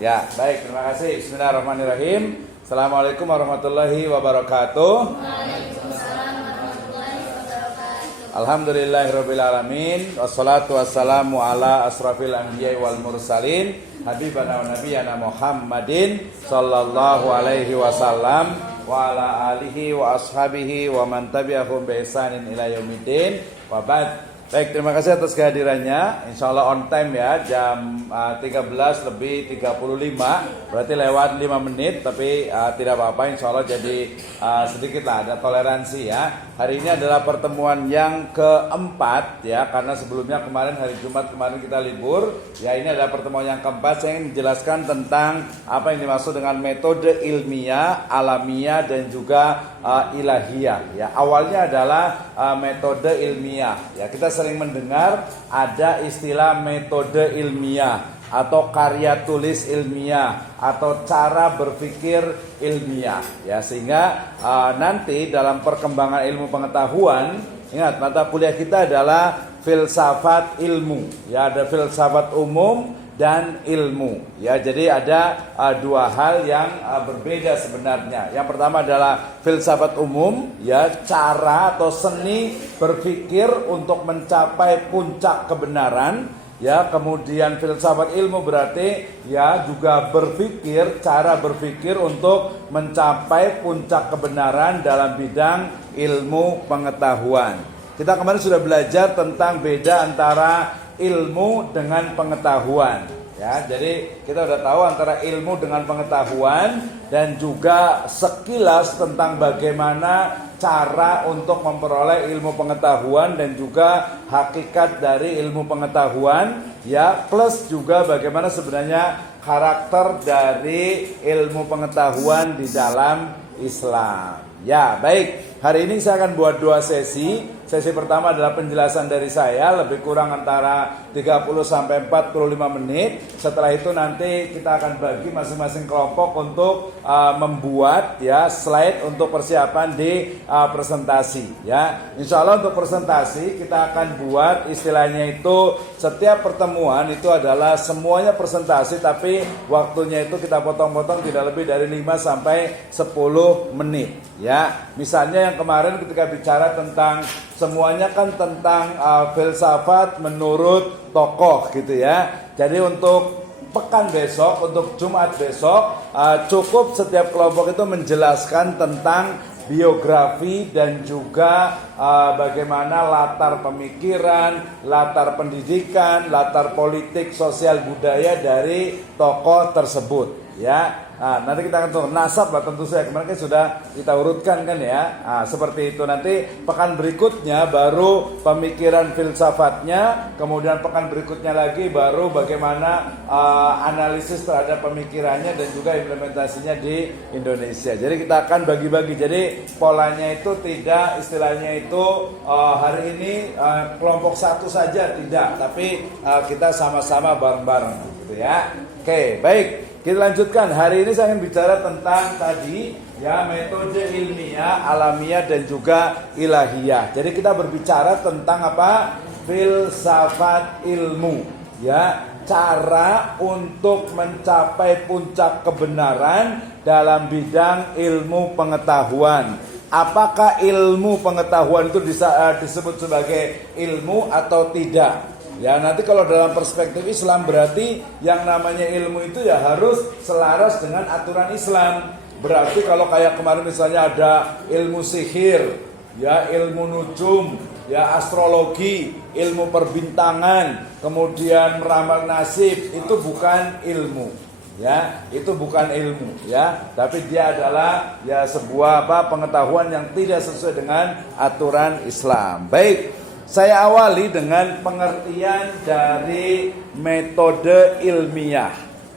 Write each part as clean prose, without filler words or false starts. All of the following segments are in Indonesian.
Ya, baik, terima kasih. Bismillahirrahmanirrahim. Assalamualaikum warahmatullahi wabarakatuh. Alhamdulillahirabbil alamin. Wassalatu wassalamu ala asrafil anbiya'i wal mursalin, habibana wa nabiyana Muhammadin sallallahu alaihi wasallam wa ala alihi wa ashabihi wa man tabi'ahum bi ihsanin ila yaumiddin. Wa ba'd. Baik, terima kasih atas kehadirannya. Insyaallah on time ya, jam 13:35. Berarti lewat 5 menit, tapi tidak apa-apa, insyaallah jadi sedikit lah, ada toleransi ya. Hari ini adalah pertemuan yang keempat ya, karena sebelumnya kemarin hari Jumat kemarin kita libur. Ya, ini adalah pertemuan yang keempat. Saya ingin menjelaskan tentang apa yang dimaksud dengan metode ilmiah, alamiah dan juga ilahiyah. Ya, awalnya adalah metode ilmiah. Ya, kita sering mendengar ada istilah metode ilmiah atau karya tulis ilmiah atau cara berpikir ilmiah ya, sehingga nanti dalam perkembangan ilmu pengetahuan, ingat mata kuliah kita adalah filsafat ilmu ya, ada filsafat umum dan ilmu ya. Jadi ada dua hal yang berbeda sebenarnya. Yang pertama adalah filsafat umum ya, cara atau seni berpikir untuk mencapai puncak kebenaran ya. Kemudian filsafat ilmu berarti ya juga berpikir, cara berpikir untuk mencapai puncak kebenaran dalam bidang ilmu pengetahuan. Kita kemarin sudah belajar tentang beda antara ilmu dengan pengetahuan ya. Jadi kita sudah tahu antara ilmu dengan pengetahuan dan juga sekilas tentang bagaimana cara untuk memperoleh ilmu pengetahuan dan juga hakikat dari ilmu pengetahuan ya, plus juga bagaimana sebenarnya karakter dari ilmu pengetahuan di dalam Islam. Ya, baik. Hari ini saya akan buat dua sesi. Sesi pertama adalah penjelasan dari saya, lebih kurang antara 30 sampai 45 menit. Setelah itu nanti kita akan bagi masing-masing kelompok untuk membuat ya slide untuk persiapan di presentasi ya. Insya Allah untuk presentasi kita akan buat istilahnya itu setiap pertemuan itu adalah semuanya presentasi, tapi waktunya itu kita potong-potong tidak lebih dari 5 sampai 10 menit ya. Misalnya yang kemarin ketika bicara tentang semuanya kan tentang filsafat menurut tokoh gitu ya. Jadi untuk pekan besok, untuk Jumat besok, cukup setiap kelompok itu menjelaskan tentang biografi dan juga bagaimana latar pemikiran, latar pendidikan, latar politik, sosial budaya dari tokoh tersebut ya. Nanti kita akan tunggu nasab lah, tentu saja kemarin kan sudah kita urutkan kan ya. Seperti itu, nanti pekan berikutnya baru pemikiran filsafatnya, kemudian pekan berikutnya lagi baru bagaimana analisis terhadap pemikirannya dan juga implementasinya di Indonesia. Jadi kita akan bagi-bagi. Jadi polanya itu tidak istilahnya itu hari ini kelompok satu saja tidak, tapi kita sama-sama bareng-bareng gitu ya. Oke, baik. Kita lanjutkan. Hari ini saya akan bicara tentang tadi ya, metode ilmiah, alamiah dan juga ilahiyah. Jadi kita berbicara tentang apa? Filsafat ilmu ya, cara untuk mencapai puncak kebenaran dalam bidang ilmu pengetahuan. Apakah ilmu pengetahuan itu disebut sebagai ilmu atau tidak? Ya, nanti kalau dalam perspektif Islam berarti yang namanya ilmu itu ya harus selaras dengan aturan Islam. Berarti kalau kayak kemarin misalnya ada ilmu sihir, ya ilmu nujum, ya astrologi, ilmu perbintangan, kemudian meramal nasib, itu bukan ilmu. Ya, itu bukan ilmu ya, tapi dia adalah ya sebuah pengetahuan yang tidak sesuai dengan aturan Islam. Baik. Saya awali dengan pengertian dari metode ilmiah,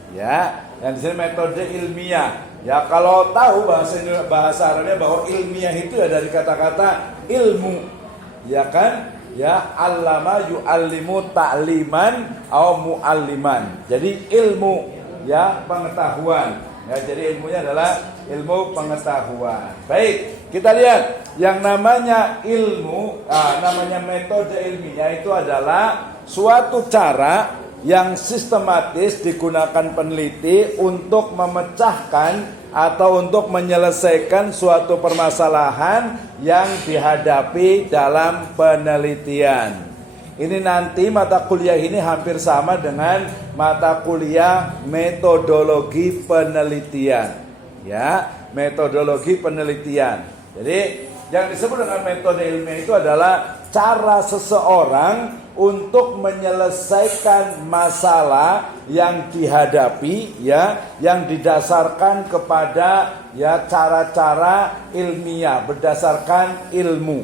ya. Yang di sini metode ilmiah, ya. Kalau tahu bahasa Arabnya bahwa ilmiah itu ya dari kata-kata ilmu, ya kan? Ya, allama yu'allimu ta'liman atau mu'alliman. Jadi ilmu, ya pengetahuan. Ya, jadi ilmunya adalah ilmu pengetahuan. Baik, kita lihat yang namanya ilmu, namanya metode ilmiah itu adalah suatu cara yang sistematis digunakan peneliti untuk memecahkan atau untuk menyelesaikan suatu permasalahan yang dihadapi dalam penelitian. Ini nanti mata kuliah ini hampir sama dengan mata kuliah metodologi penelitian. Ya, metodologi penelitian. Jadi yang disebut dengan metode ilmiah itu adalah cara seseorang untuk menyelesaikan masalah yang dihadapi, ya, yang didasarkan kepada ya cara-cara ilmiah berdasarkan ilmu.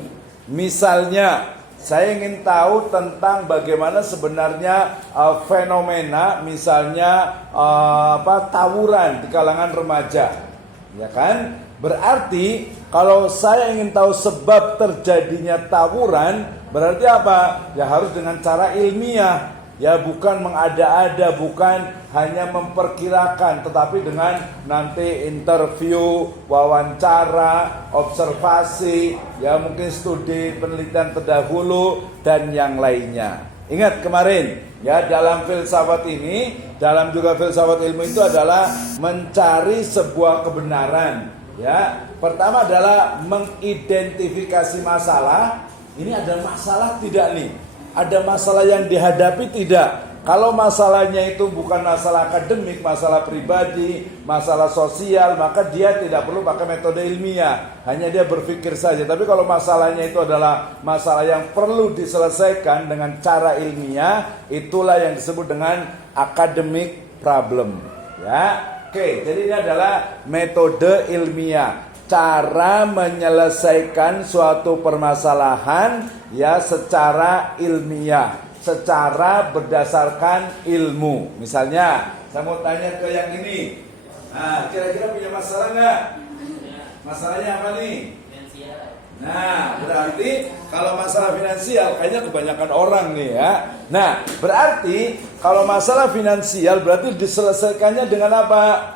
Misalnya, saya ingin tahu tentang bagaimana sebenarnya fenomena, misalnya tawuran di kalangan remaja. Ya kan? Berarti kalau saya ingin tahu sebab terjadinya tawuran, berarti apa? Ya harus dengan cara ilmiah. Ya bukan mengada-ada, bukan hanya memperkirakan, tetapi dengan nanti interview, wawancara, observasi, ya mungkin studi penelitian terdahulu dan yang lainnya. Ingat kemarin, ya dalam filsafat ini, dalam juga filsafat ilmu itu adalah mencari sebuah kebenaran. Ya, pertama adalah mengidentifikasi masalah. Ini ada masalah tidak nih? Ada masalah yang dihadapi tidak? Kalau masalahnya itu bukan masalah akademik, masalah pribadi, masalah sosial, maka dia tidak perlu pakai metode ilmiah. Hanya dia berpikir saja. Tapi kalau masalahnya itu adalah masalah yang perlu diselesaikan dengan cara ilmiah, itulah yang disebut dengan academic problem. Ya. Oke, jadi ini adalah metode ilmiah. Cara menyelesaikan suatu permasalahan ya secara ilmiah, secara berdasarkan ilmu. Misalnya, saya mau tanya ke yang ini. Nah, kira-kira punya masalah nggak? Masalahnya apa nih? Nah, berarti kalau masalah finansial kayaknya kebanyakan orang nih ya. Nah, berarti kalau masalah finansial berarti diselesaikannya dengan apa?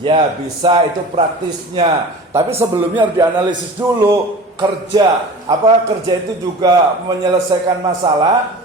Ya bisa, itu praktisnya. Tapi sebelumnya harus dianalisis dulu. Kerja, apa kerja itu juga menyelesaikan masalah?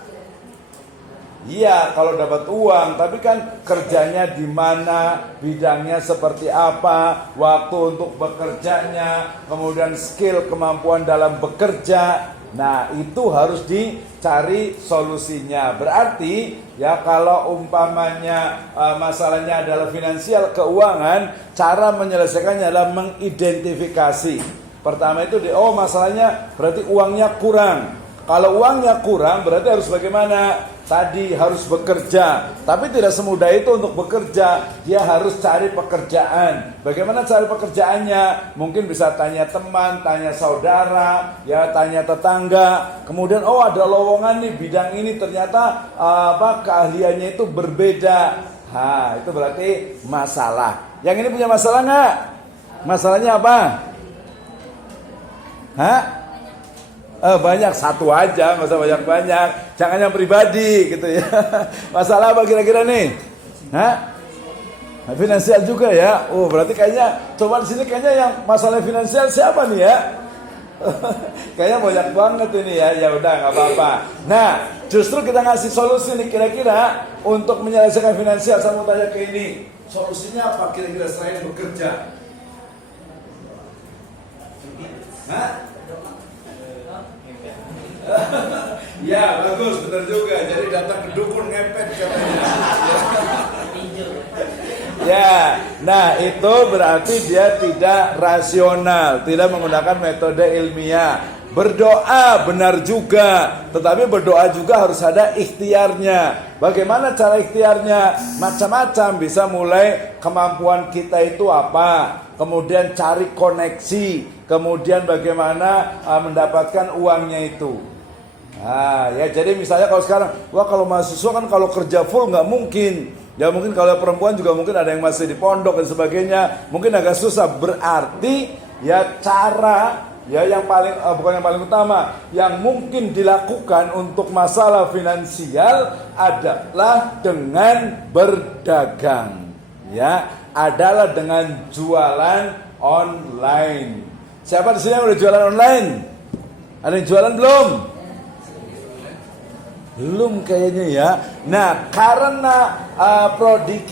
Iya, kalau dapat uang. Tapi kan kerjanya di mana, bidangnya seperti apa, waktu untuk bekerjanya, kemudian skill, kemampuan dalam bekerja. Nah itu harus dicari solusinya. Berarti ya kalau umpamanya masalahnya adalah finansial, keuangan, cara menyelesaikannya adalah mengidentifikasi. Pertama itu masalahnya berarti uangnya kurang. Kalau uangnya kurang berarti harus bagaimana? Tadi harus bekerja. Tapi tidak semudah itu untuk bekerja. Dia harus cari pekerjaan. Bagaimana cari pekerjaannya? Mungkin bisa tanya teman, tanya saudara, ya tanya tetangga. Kemudian ada lowongan nih bidang ini, ternyata keahliannya itu berbeda. Itu berarti masalah. Yang ini punya masalah nggak? Masalahnya apa? Banyak, satu aja, nggak usah banyak-banyak. Jangan yang pribadi gitu ya. Masalah apa kira-kira nih? Finansial juga ya. Berarti kayaknya coba di sini kayaknya yang masalah finansial siapa nih ya? Kayaknya banyak banget ini ya. Ya udah nggak apa-apa. Nah, justru kita ngasih solusi nih kira-kira untuk menyelesaikan finansial. Saya mau tanya ke ini, solusinya apa kira-kira selain bekerja? Ya bagus, benar juga. Jadi datang ke dukun ngepet katanya. Ya, nah itu berarti dia tidak rasional, tidak menggunakan metode ilmiah. Berdoa benar juga, tetapi berdoa juga harus ada ikhtiarnya. Bagaimana cara ikhtiarnya? Macam-macam, bisa mulai kemampuan kita itu apa, kemudian cari koneksi, kemudian bagaimana mendapatkan uangnya itu. Ya jadi misalnya kalau sekarang, kalau mahasiswa kan kalau kerja full nggak mungkin. Ya mungkin kalau perempuan juga mungkin ada yang masih di pondok dan sebagainya, mungkin agak susah. Berarti ya cara ya yang paling bukan yang paling utama, yang mungkin dilakukan untuk masalah finansial adalah dengan berdagang. Ya, adalah dengan jualan online. Siapa di sini yang udah jualan online? Ada yang jualan belum? Belum kayaknya ya. Nah, karena prodi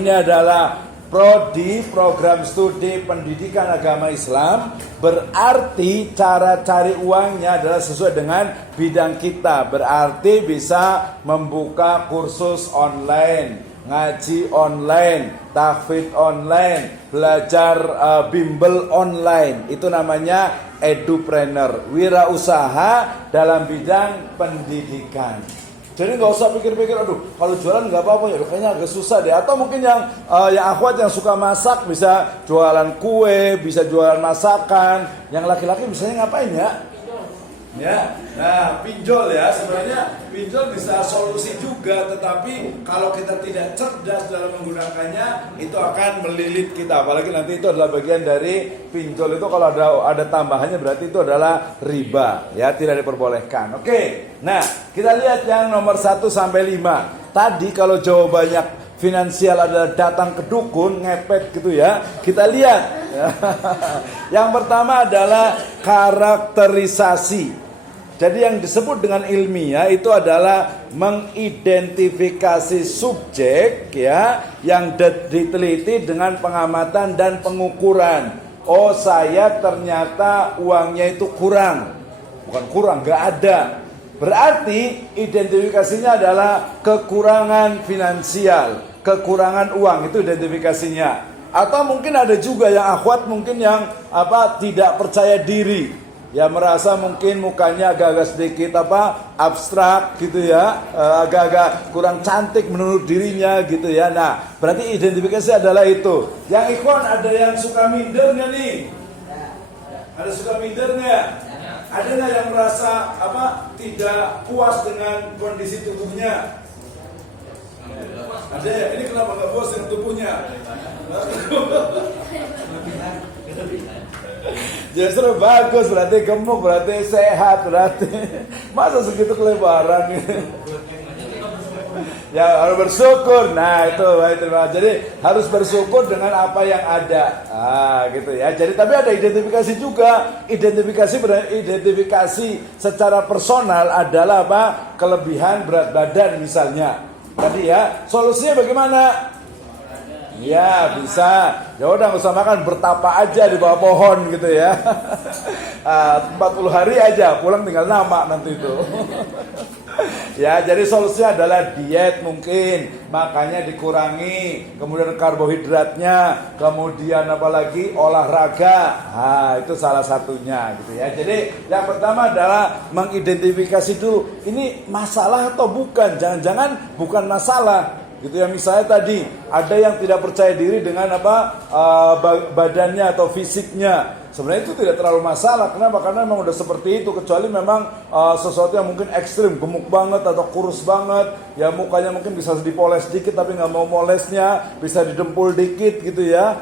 ini adalah prodi program studi pendidikan agama Islam, berarti cara cari uangnya adalah sesuai dengan bidang kita. Berarti bisa membuka kursus online, ngaji online, tahfidz online, belajar bimbel online. Itu namanya edupreneur, wirausaha dalam bidang pendidikan. Jadi nggak usah pikir-pikir, aduh kalau jualan nggak apa-apa ya, kayaknya agak susah deh. Atau mungkin yang akhwat yang suka masak bisa jualan kue, bisa jualan masakan. Yang laki-laki misalnya ngapain ya? Ya, nah pinjol ya, sebenarnya pinjol bisa solusi juga, tetapi kalau kita tidak cerdas dalam menggunakannya, itu akan melilit kita. Apalagi nanti itu adalah bagian dari pinjol, itu kalau ada tambahannya berarti itu adalah riba, ya tidak diperbolehkan. Oke, nah kita lihat yang nomor 1 sampai 5. Tadi kalau jawabannya finansial adalah datang ke dukun, ngepet gitu ya. Kita lihat. Yang pertama adalah karakterisasi. Jadi yang disebut dengan ilmiah itu adalah mengidentifikasi subjek ya yang diteliti dengan pengamatan dan pengukuran. Oh, saya ternyata uangnya itu kurang. Bukan kurang, nggak ada. Berarti identifikasinya adalah kekurangan finansial, kekurangan uang, itu identifikasinya. Atau mungkin ada juga yang akhwat mungkin yang tidak percaya diri. Ya merasa mungkin mukanya agak-agak sedikit abstrak gitu ya, agak-agak kurang cantik menurut dirinya gitu ya. Nah, berarti identifikasi adalah itu. Yang ikhwan ada yang suka minder nggak nih? Ada suka minder nggak? Ada nggak yang merasa tidak puas dengan kondisi tubuhnya? Ada ya? Ini kenapa nggak puas dengan tubuhnya? Justru bagus, berarti gemuk, berarti sehat, berarti masa segitu kelebaran gitu. Ya harus bersyukur. Nah itu jadi harus bersyukur dengan apa yang ada. Gitu ya. Jadi tapi ada identifikasi juga. Identifikasi secara personal adalah kelebihan berat badan misalnya. Tadi ya, solusinya bagaimana? Ya bisa. Ya udah nggak usah makan, bertapa aja di bawah pohon gitu ya. 40 hari aja, pulang tinggal nama nanti itu. Ya, jadi solusinya adalah diet mungkin, makanya dikurangi, kemudian karbohidratnya, kemudian apalagi olahraga. Itu salah satunya gitu ya. Jadi yang pertama adalah mengidentifikasi dulu, ini masalah atau bukan? Jangan-jangan bukan masalah. Gitu ya, misalnya tadi ada yang tidak percaya diri dengan badannya atau fisiknya. Sebenarnya itu tidak terlalu masalah. Kenapa? Karena memang udah seperti itu. Kecuali memang sesuatu yang mungkin ekstrim, gemuk banget atau kurus banget. Ya mukanya mungkin bisa dipoles dikit tapi nggak mau molesnya, bisa didempul dikit gitu ya.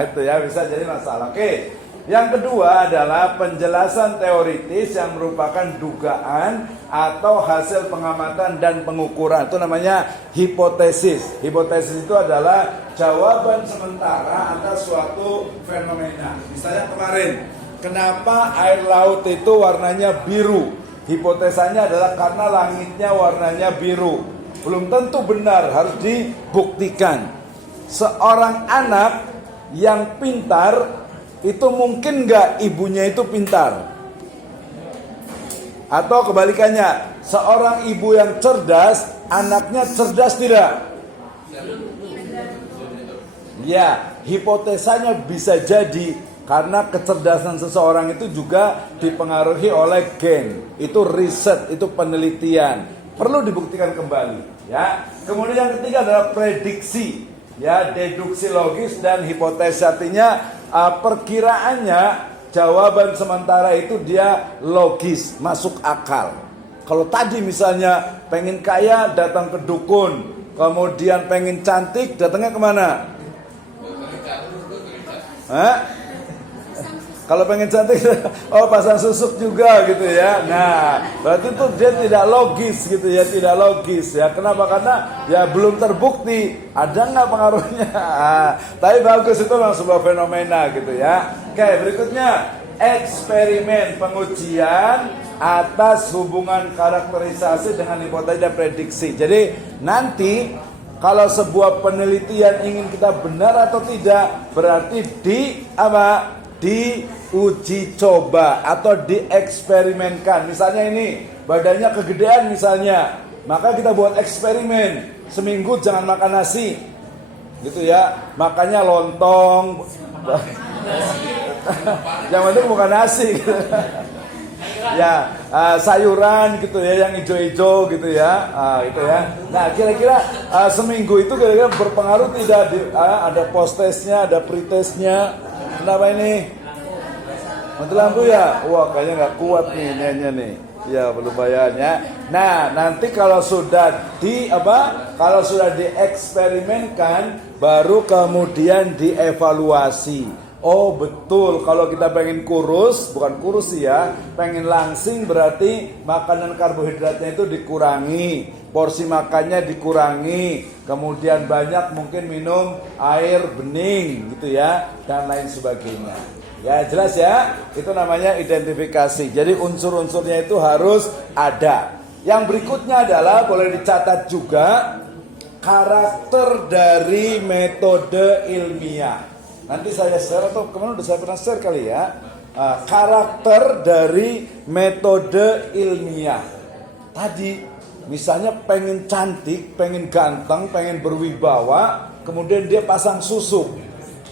Itu ya bisa jadi masalah. Oke. Yang kedua adalah penjelasan teoritis yang merupakan dugaan atau hasil pengamatan dan pengukuran. Itu namanya hipotesis. Hipotesis itu adalah jawaban sementara atas suatu fenomena. Misalnya kemarin, kenapa air laut itu warnanya biru? Hipotesanya adalah karena langitnya warnanya biru. Belum tentu benar, harus dibuktikan. Seorang anak yang pintar itu mungkin nggak ibunya itu pintar? Atau kebalikannya, seorang ibu yang cerdas, anaknya cerdas tidak? Ya, hipotesanya bisa jadi karena kecerdasan seseorang itu juga dipengaruhi oleh gen. Itu riset, itu penelitian, perlu dibuktikan kembali. Ya, kemudian yang ketiga adalah prediksi. Ya, deduksi logis dan hipotesis, artinya perkiraannya jawaban sementara itu dia logis, masuk akal. Kalau tadi misalnya pengen kaya datang ke dukun, kemudian pengen cantik datangnya kemana? Kalau pengen cantik, pasang susuk juga gitu ya. Nah, berarti itu dia tidak logis gitu ya, tidak logis ya. Kenapa? Karena ya belum terbukti. Ada nggak pengaruhnya? Tapi bagus, itu memang sebuah fenomena gitu ya. Oke, berikutnya eksperimen pengujian atas hubungan karakterisasi dengan hipotesa dan prediksi. Jadi nanti kalau sebuah penelitian ingin kita benar atau tidak, berarti diuji coba atau dieksperimenkan. Misalnya ini badannya kegedean misalnya, maka kita buat eksperimen, seminggu jangan makan nasi, gitu ya, makannya lontong. Yang penting bukan nasi gitu. Ya, sayuran gitu ya, yang hijau-hijau gitu ya, gitu ya. Nah, kira-kira seminggu itu kira-kira berpengaruh tidak? Ada post testnya, ada pre testnya. Kenapa ini? Mati lampu ya? Wah, kayaknya nggak kuat nih nyanyi nih. Ya, belum bayarnya. Nah, nanti kalau sudah kalau sudah dieksperimenkan, baru kemudian dievaluasi. Oh betul, kalau kita pengen kurus, bukan kurus sih ya, pengen langsing berarti makanan karbohidratnya itu dikurangi, porsi makannya dikurangi, kemudian banyak mungkin minum air bening gitu ya, dan lain sebagainya. Ya jelas ya, itu namanya identifikasi. Jadi unsur-unsurnya itu harus ada. Yang berikutnya adalah boleh dicatat juga karakter dari metode ilmiah. Nanti saya share atau kemana udah saya pernah share kali ya. Karakter dari metode ilmiah. Tadi misalnya pengen cantik, pengen ganteng, pengen berwibawa, kemudian dia pasang susuk.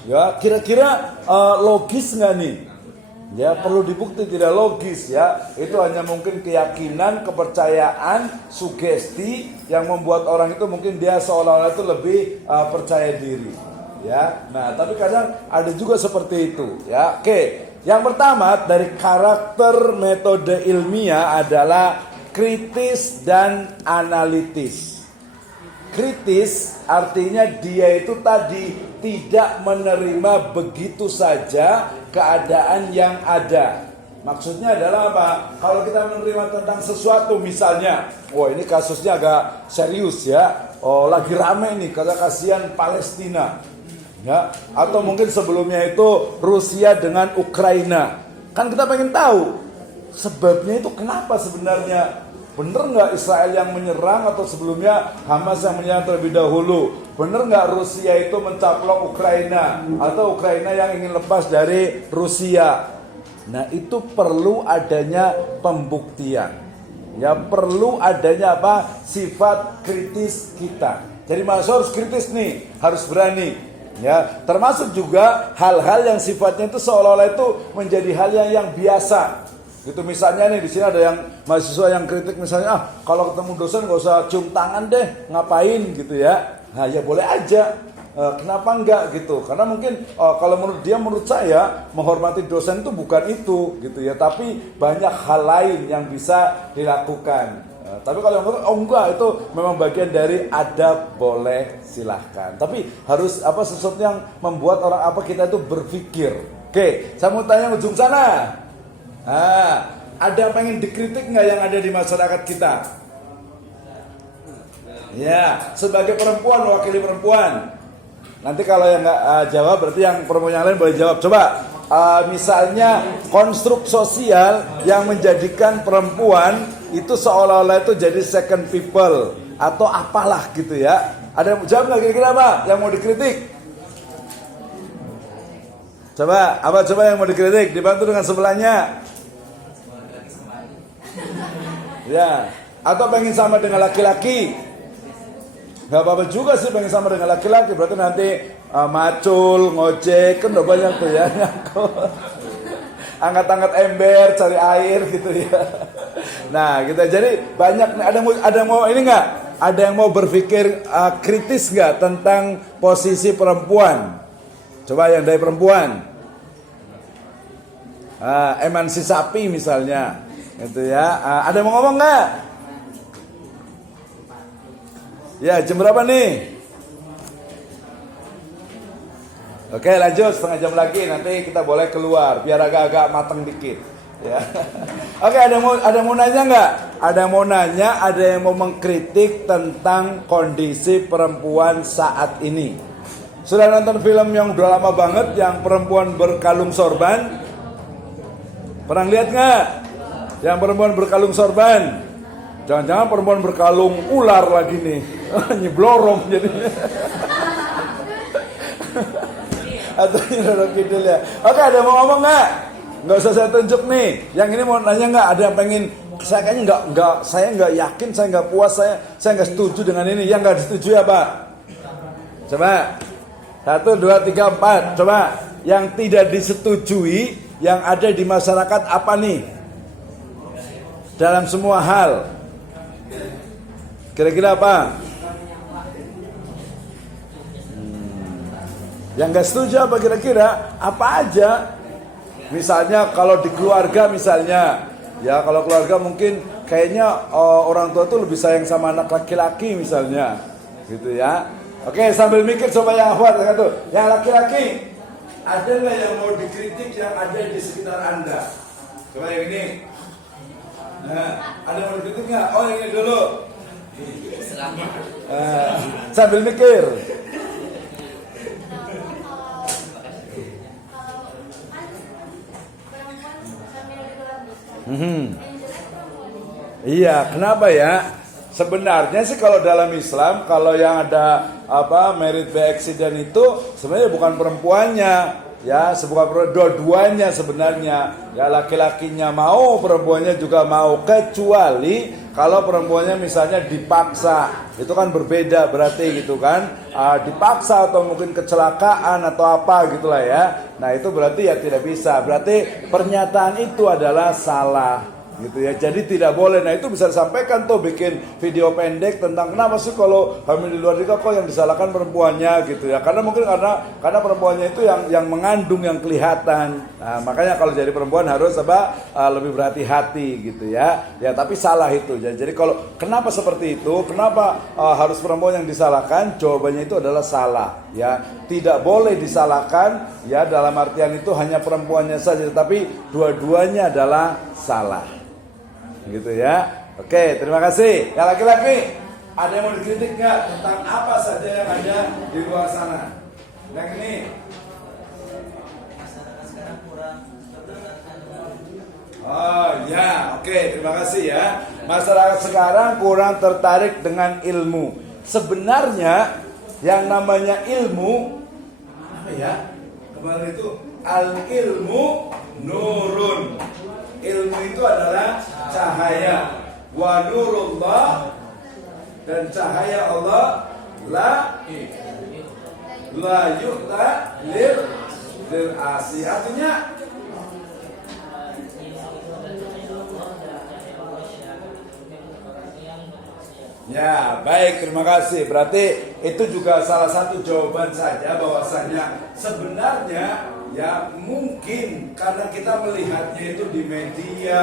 Ya, kira-kira logis nggak nih? Ya, perlu dibukti tidak logis ya. Itu hanya mungkin keyakinan, kepercayaan, sugesti yang membuat orang itu mungkin dia seolah-olah itu lebih percaya diri. Ya, nah tapi kadang ada juga seperti itu. Ya, oke. Yang pertama dari karakter metode ilmiah adalah kritis dan analitis. Kritis artinya dia itu tadi tidak menerima begitu saja keadaan yang ada. Maksudnya adalah apa? Kalau kita menerima tentang sesuatu misalnya, wah ini kasusnya agak serius ya. Oh lagi rame nih, kata kasihan Palestina. Ya, atau mungkin sebelumnya itu Rusia dengan Ukraina. Kan kita pengen tahu sebabnya itu kenapa sebenarnya. Bener nggak Israel yang menyerang atau sebelumnya Hamas yang menyerang terlebih dahulu? Bener nggak Rusia itu mencaplok Ukraina atau Ukraina yang ingin lepas dari Rusia? Nah itu perlu adanya pembuktian. Ya perlu adanya apa? Sifat kritis kita. Jadi mahasiswa harus kritis nih, harus berani. Ya, termasuk juga hal-hal yang sifatnya itu seolah-olah itu menjadi hal yang biasa. Gitu misalnya nih di sini ada yang mahasiswa yang kritik misalnya, kalau ketemu dosen gak usah cium tangan deh, ngapain gitu ya. Nah ya boleh aja. Kenapa enggak gitu? Karena mungkin kalau menurut saya menghormati dosen itu bukan itu gitu ya, tapi banyak hal lain yang bisa dilakukan. Tapi kalau yang enggak itu memang bagian dari adab, boleh silahkan. Tapi harus sesuatu yang membuat orang kita itu berpikir. Oke, saya mau tanya ujung sana. Ada yang pengen dikritik nggak yang ada di masyarakat kita? Ya, sebagai perempuan, wakili perempuan. Nanti kalau yang nggak jawab berarti yang perempuan yang lain boleh jawab. Coba, misalnya konstruk sosial yang menjadikan perempuan itu seolah-olah itu jadi second people atau apalah gitu ya. Ada yang jawab nggak kira-kira apa yang mau dikritik? Coba yang mau dikritik dibantu dengan sebelahnya. Ya, atau pengen sama dengan laki-laki? Gak apa-apa juga sih pengen sama dengan laki-laki. Berarti nanti macul, ngojek kan udah banyak tuh ya. Angkat-angkat ember, cari air gitu ya. Nah, kita jadi banyak. Ada yang mau ini nggak? Ada yang mau berpikir kritis nggak tentang posisi perempuan? Coba yang dari perempuan. Emansipasi misalnya, gitu ya. Ada yang mau ngomong nggak? Ya, jam berapa nih? Oke, lanjut setengah jam lagi, nanti kita boleh keluar biar agak-agak mateng dikit. Ya. Oke, ada yang mau nanya nggak? Ada yang mau nanya, ada yang mau mengkritik tentang kondisi perempuan saat ini. Sudah nonton film yang udah lama banget, yang perempuan berkalung sorban? Pernah lihat nggak? Yang perempuan berkalung sorban. Jangan-jangan perempuan berkalung ular lagi nih. Nyeblorong jadinya. Atau nyerok kidul ya. Oke, ada mau ngomong nggak? Nggak usah saya tunjuk nih. Yang ini mau nanya nggak? Ada yang pengen? Saya kayaknya nggak. Saya nggak yakin. Saya nggak puas. Saya nggak setuju dengan ini. Yang nggak setuju ya Pak? Coba. 1, 2, 3, 4. Coba. Yang tidak disetujui yang ada di masyarakat apa nih? Dalam semua hal. Kira-kira apa? Yang gak setuju apa kira-kira? Apa aja? Misalnya kalau di keluarga misalnya, ya kalau keluarga mungkin kayaknya orang tua tuh lebih sayang sama anak laki-laki misalnya, gitu ya. Oke, sambil mikir coba yang hafal satu. Yang laki-laki, ada nggak yang mau dikritik yang ada di sekitar Anda? Coba yang ini. Nah, ada yang mau dikritik nggak? Oh yang ini dulu. Sambil mikir. Iya, kenapa ya? Sebenarnya sih kalau dalam Islam, kalau yang ada married by accident itu sebenarnya bukan perempuannya, ya, bukan dua-duanya sebenarnya. Ya laki-lakinya mau, perempuannya juga mau, kecuali kalau perempuannya misalnya dipaksa, itu kan berbeda berarti gitu kan, dipaksa atau mungkin kecelakaan atau apa gitulah ya. Nah itu berarti ya tidak bisa, berarti pernyataan itu adalah salah gitu ya, jadi tidak boleh. Nah itu bisa disampaikan tuh, bikin video pendek tentang kenapa sih kalau hamil di luar nikah kok yang disalahkan perempuannya gitu ya, karena mungkin karena perempuannya itu yang mengandung, yang kelihatan. Nah, makanya kalau jadi perempuan harus lebih berhati-hati gitu ya. Ya tapi salah itu. Jadi kalau kenapa seperti itu, kenapa harus perempuan yang disalahkan? Jawabannya itu adalah salah ya. Tidak boleh disalahkan ya, dalam artian itu hanya perempuannya saja, tapi dua-duanya adalah salah. Gitu ya. Oke, terima kasih. Ya laki-laki, ada yang mau dikritik nggak tentang apa saja yang ada di luar sana? Yang ini. Oh ya, oke, terima kasih ya. Masyarakat sekarang kurang tertarik dengan ilmu. Sebenarnya yang namanya ilmu apa ya? Kemarin itu al-ilmu nurun. Ilmu itu adalah cahaya. Wa nurullah, dan cahaya Allah la yu'ta lil asi. Artinya ya, baik, terima kasih. Berarti itu juga salah satu jawaban saja, bahwasanya sebenarnya ya mungkin karena kita melihatnya itu di media